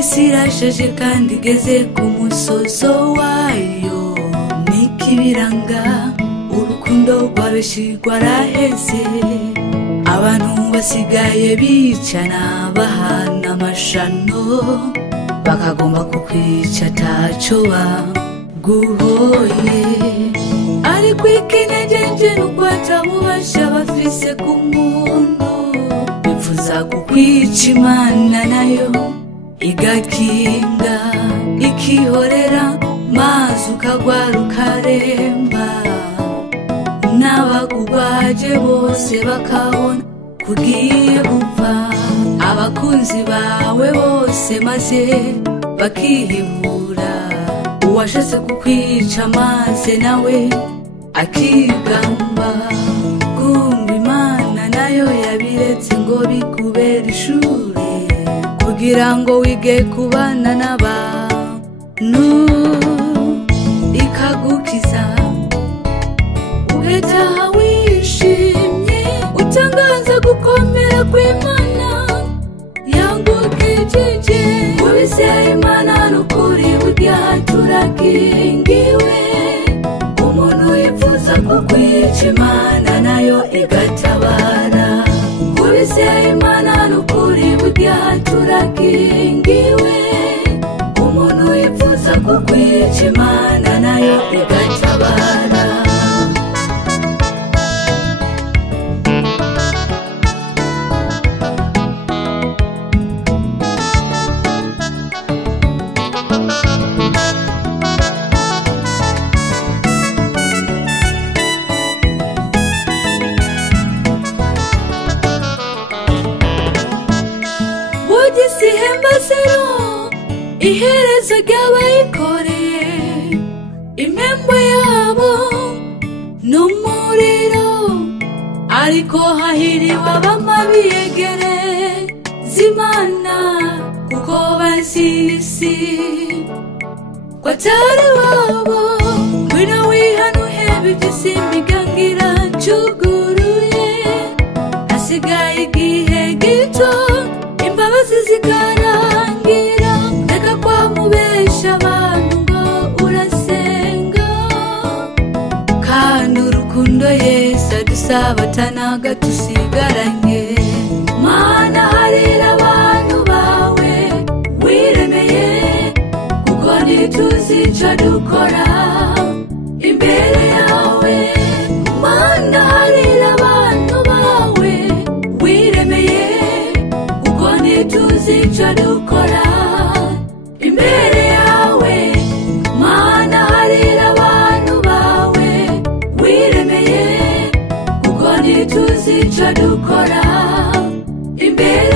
isi irashaje kandi igeze ku musozo wayo, n'ikibiranga urukundo rw'abenshi rwaraheze. Abantu basigaye bicana bahana amashano, bakagomba kukwica ataco baguhoye. Ariko ikinegenge nuko atabubasha bafise ku muntu, bifuza kukwica Imana nayo igakinga ikihorera, maze ukagwara ukaremba. N'abakugwaje bose bakabona kugiye gupfa, abakunzi bawe bose maze bakihebura. Uwashatse kukwica maze nawe akigamba, kumva Imana nayo yabiretse ngo bikubere ishure, kugira ngo wige kubana n'abantu ikagukiza. Ugataha wishimye utangaza gukomera kw'Imana yagukijije. Ubizeye Imana n'ukuri burya turakingiwe. Umuntu yifuza kukwica Imana nayo igatabara. Ubizeye Imana n'ukuri burya turakingiwe. Umuntu yifuza kukwica Imana nayo igatabara. Ihembazero iherezo ry'abayikoreye, impembo yabo n'umuriro. Ariko hahiriwe abama biyegereza Imana, kuko bazi isi ko atari wabo. Ngwino wihane uhebe iby'isi migangira ncuguruye, hasigaye igihe gito imbabazi zikarangira. Reka kwamubesha abantu ngo urasenga, kandi urukundo Yesu adusaba atanaga tusigaranye. Mana harira abantu bawe wiremeye, kuko ntituzi ico dukora imbere yawe. Mana harira abantu bawe wiremeye, kuko ntituzi ico dukora imbere yawe. Mana harira abantu bawe wiremeye, kuko ntituzi ico dukora imbere